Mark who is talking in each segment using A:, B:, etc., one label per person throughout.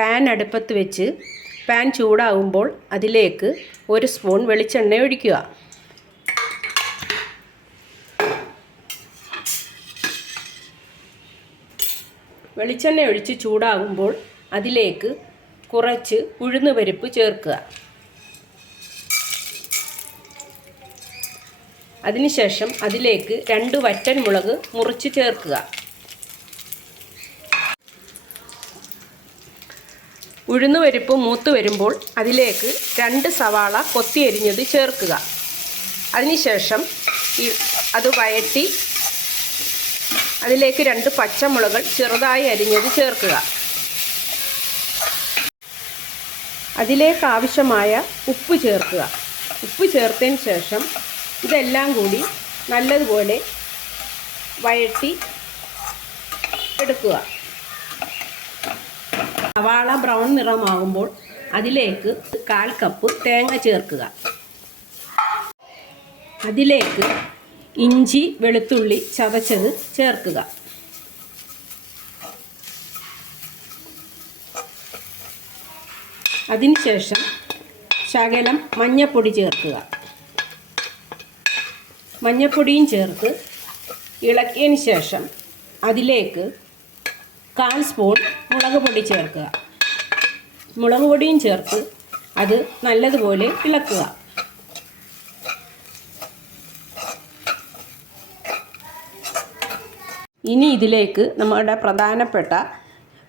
A: Pan അടുപ്പത്ത് വെച്ച് pan ചൂടാകുമ്പോൾ അതിലേക്ക് ഒരു സ്പൂൺ വെളിച്ചെണ്ണ ഒഴിക്കുക. വെളിച്ചെണ്ണ ഒഴിച്ച് ചൂടാകുമ്പോൾ അതിലേക്ക് കുറച്ച് ഉഴുന്നുപരിപ്പ് ചേർക്കുക. അതിനുശേഷം അതിലേക്ക് രണ്ട് വറ്റൻ മുളക് മുറിച്ച് ചേർക്കുക. ഉഴുന്നുപരിപ്പ് മൂത്ത് വരുമ്പോൾ അതിലേക്ക് രണ്ട് സവാള കൊത്തി എരിഞ്ഞത് ചേർക്കുക. അതിനുശേഷം ഈ അത് വയറ്റി അതിലേക്ക് രണ്ട് പച്ചമുളക് ചെറുതായി അരിഞ്ഞത് ചേർക്കുക. അതിലേക്ക് ആവശ്യമായ ഉപ്പ് ചേർക്കുക. ഉപ്പ് ചേർത്തതിന് ശേഷം ഇതെല്ലാം കൂടി നല്ലതുപോലെ വയറ്റി എടുക്കുക. സവാള ബ്രൗൺ നിറമാകുമ്പോൾ അതിലേക്ക് കാൽ കപ്പ് തേങ്ങ ചേർക്കുക. അതിലേക്ക് ഇഞ്ചി വെളുത്തുള്ളി ചതച്ചത് ചേർക്കുക. അതിനുശേഷം ശകലം മഞ്ഞപ്പൊടി ചേർക്കുക. മഞ്ഞപ്പൊടിയും ചേർത്ത് ഇളക്കിയതിന് ശേഷം അതിലേക്ക് കാൽ സ്പൂൺ മുളക് പൊടി ചേർക്കുക. മുളക് പൊടിയും ചേർത്ത് അത് നല്ലതുപോലെ ഇളക്കുക. ഇനി ഇതിലേക്ക് നമ്മുടെ പ്രധാനപ്പെട്ട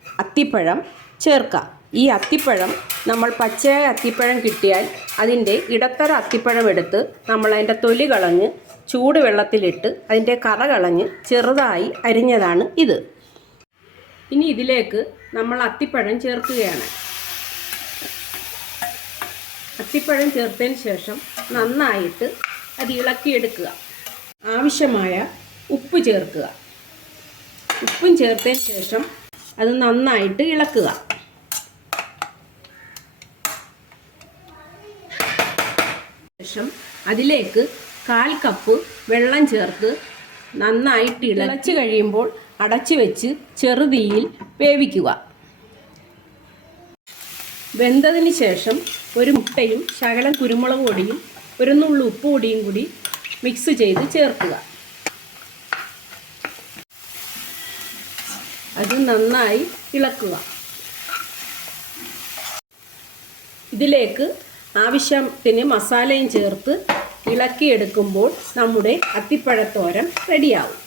A: അത്തിപ്പഴം ചേർക്കാം. ഈ അത്തിപ്പഴം നമ്മൾ പച്ചയായ അത്തിപ്പഴം കിട്ടിയാൽ അതിന്റെ ഇടത്തര അത്തിപ്പഴം എടുത്ത് നമ്മൾ അതിന്റെ തൊലി കളഞ്ഞ് ചൂടുവെള്ളത്തിലിട്ട് അതിന്റെ കറ കളഞ്ഞ് ചെറുതായി അരിഞ്ഞതാണ് ഇത്. ഇനി ഇതിലേക്ക് നമ്മൾ അത്തിപ്പഴം ചേർക്കുകയാണ്. അത്തിപ്പഴം ചേർത്തതിന് ശേഷം നന്നായിട്ട് അത് ഇളക്കിയെടുക്കുക. ആവശ്യമായ ഉപ്പ് ചേർക്കുക. ഉപ്പും ചേർത്തതിന് ശേഷം അത് നന്നായിട്ട് ഇളക്കുക. ശേഷം അതിലേക്ക് കാൽ കപ്പ് വെള്ളം ചേർത്ത് നന്നായിട്ട് ഇളച്ച് കഴിയുമ്പോൾ അടച്ചു വെച്ച് ചെറുതീയിൽ വേവിക്കുക. വെന്തതിന് ശേഷം ഒരു മുട്ടയും ശകലം കുരുമുളക് പൊടിയും ഒരു നുള്ളു ഉപ്പ് പൊടിയും കൂടി മിക്സ് ചെയ്ത് ചേർക്കുക. അത് നന്നായി ഇളക്കുക. ഇതിലേക്ക് ആവശ്യത്തിന് മസാലയും ചേർത്ത് ഇളക്കിയെടുക്കുമ്പോൾ നമ്മുടെ അത്തിപ്പഴത്തോരൻ റെഡിയാവും